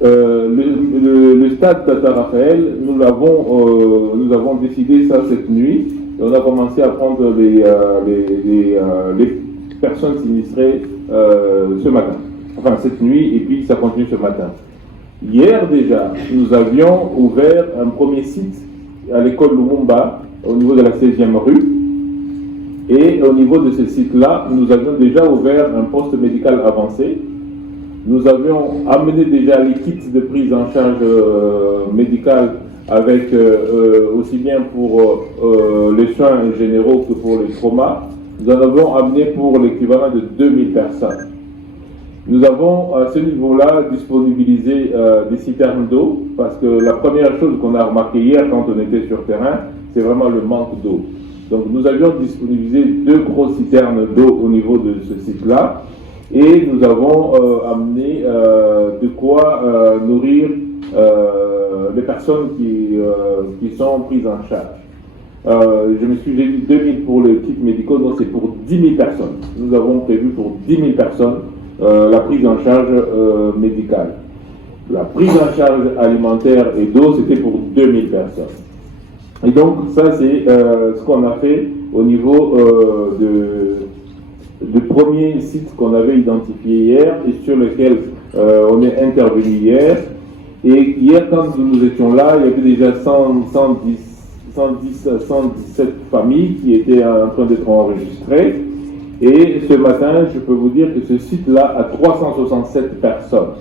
Le stade Tata Raphaël, nous avons décidé ça cette nuit. Et on a commencé à prendre les personnes sinistrées ce matin. Enfin, cette nuit, et puis ça continue ce matin. Hier déjà, nous avions ouvert un premier site à l'école Lumumba, au niveau de la 16e rue. Et au niveau de ce site-là, nous avions déjà ouvert un poste médical avancé. Nous avions amené déjà les kits de prise en charge médicale avec aussi bien pour les soins généraux que pour les traumas. Nous en avons amené pour l'équivalent de 2000 personnes. Nous avons à ce niveau-là disponibilisé des citernes d'eau parce que la première chose qu'on a remarqué hier quand on était sur terrain, c'est vraiment le manque d'eau. Donc nous avions disponibilisé 2 grosses citernes d'eau au niveau de ce site-là. Et nous avons amené de quoi nourrir les personnes qui sont prises en charge. J'ai dit 2000 pour les kits médicaux, donc c'est pour 10 000 personnes. Nous avons prévu pour 10 000 personnes la prise en charge médicale. La prise en charge alimentaire et d'eau, c'était pour 2000 personnes. Et donc ça, c'est ce qu'on a fait au niveau du premier site qu'on avait identifié hier et sur lequel on est intervenu hier. Et hier, quand nous étions là, il y avait déjà 117 familles qui étaient en train d'être enregistrées. Et ce matin, je peux vous dire que ce site-là a 367 personnes.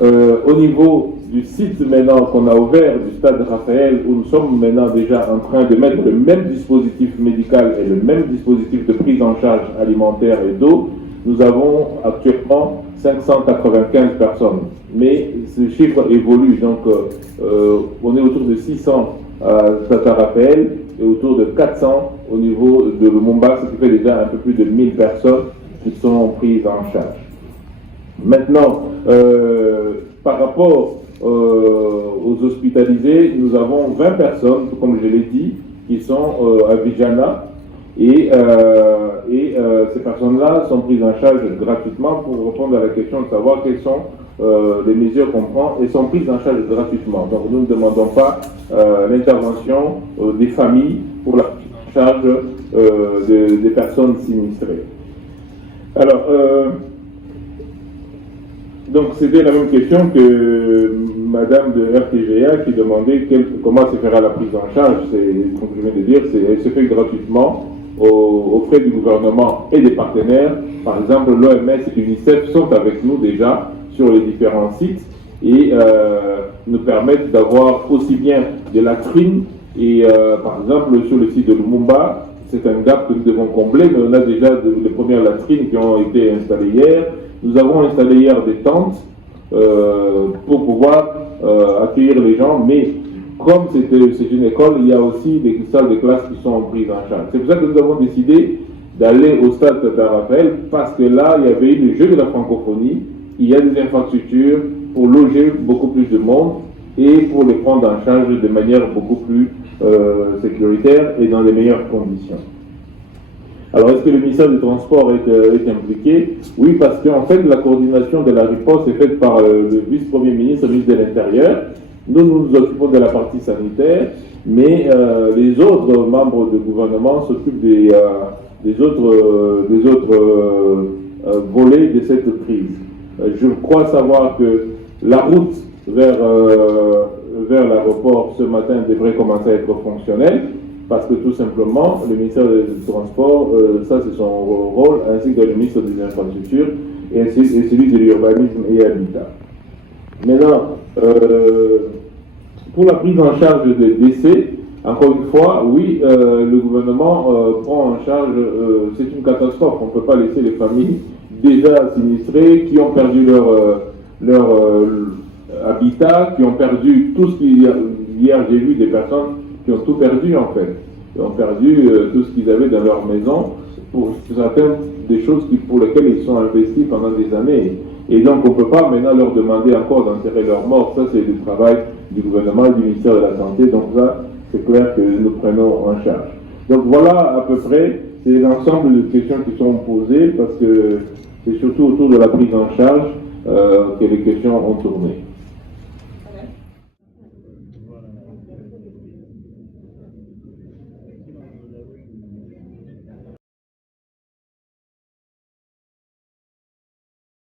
Au niveau du site maintenant qu'on a ouvert, du stade Raphaël, où nous sommes maintenant déjà en train de mettre le même dispositif médical et le même dispositif de prise en charge alimentaire et d'eau, nous avons actuellement 595 personnes. Mais ce chiffre évolue, donc on est autour de 600 à Tata Raphaël et autour de 400 au niveau de Lumumba, ce qui fait déjà un peu plus de 1000 personnes qui sont prises en charge. Maintenant, par rapport aux hospitalisés, nous avons 20 personnes, comme je l'ai dit, qui sont à Vijana et ces personnes-là sont prises en charge gratuitement pour répondre à la question de savoir quelles sont les mesures qu'on prend et sont prises en charge gratuitement. Donc nous ne demandons pas l'intervention des familles pour la prise en charge des personnes sinistrées. Alors, donc c'était la même question que Madame de RTGA qui demandait comment se fera la prise en charge. Comme je viens de dire, elle se fait gratuitement aux frais du gouvernement et des partenaires. Par exemple, l'OMS et l'UNICEF sont avec nous déjà sur les différents sites et nous permettent d'avoir aussi bien des latrines et par exemple sur le site de Lumumba, c'est un gap que nous devons combler, mais on a déjà les premières latrines qui ont été installées hier. Nous avons installé hier des tentes pour pouvoir accueillir les gens, mais comme c'est une école, il y a aussi des salles de classe qui sont prises en charge. C'est pour ça que nous avons décidé d'aller au stade Tata Raphaël, parce que là, il y avait eu le jeu de la francophonie, il y a des infrastructures pour loger beaucoup plus de monde et pour les prendre en charge de manière beaucoup plus sécuritaire et dans les meilleures conditions. Alors, est-ce que le ministère du Transport est impliqué? Oui, parce qu'en fait, la coordination de la riposte est faite par le vice-premier ministre, le ministre de l'Intérieur. Nous nous occupons de la partie sanitaire, mais les autres membres du gouvernement s'occupent des autres volets de cette crise. Je crois savoir que la route vers l'aéroport ce matin devrait commencer à être fonctionnelle, parce que tout simplement, le ministère du Transport, ça c'est son rôle, ainsi que le ministre des Infrastructures et celui de l'Urbanisme et Habitat. Maintenant, pour la prise en charge des décès, encore une fois, oui, le gouvernement prend en charge, c'est une catastrophe, on ne peut pas laisser les familles déjà sinistrées, qui ont perdu leur habitat, qui ont perdu tout ce qu'il y a. Hier, j'ai vu des personnes qui ont tout perdu en fait. Ils ont perdu tout ce qu'ils avaient dans leur maison pour certaines des choses pour lesquelles ils sont investis pendant des années. Et donc on ne peut pas maintenant leur demander encore d'enterrer leurs morts. Ça c'est le travail du gouvernement et du ministère de la Santé. Donc là, c'est clair que nous prenons en charge. Donc voilà à peu près, c'est l'ensemble de questions qui sont posées parce que c'est surtout autour de la prise en charge que les questions ont tourné.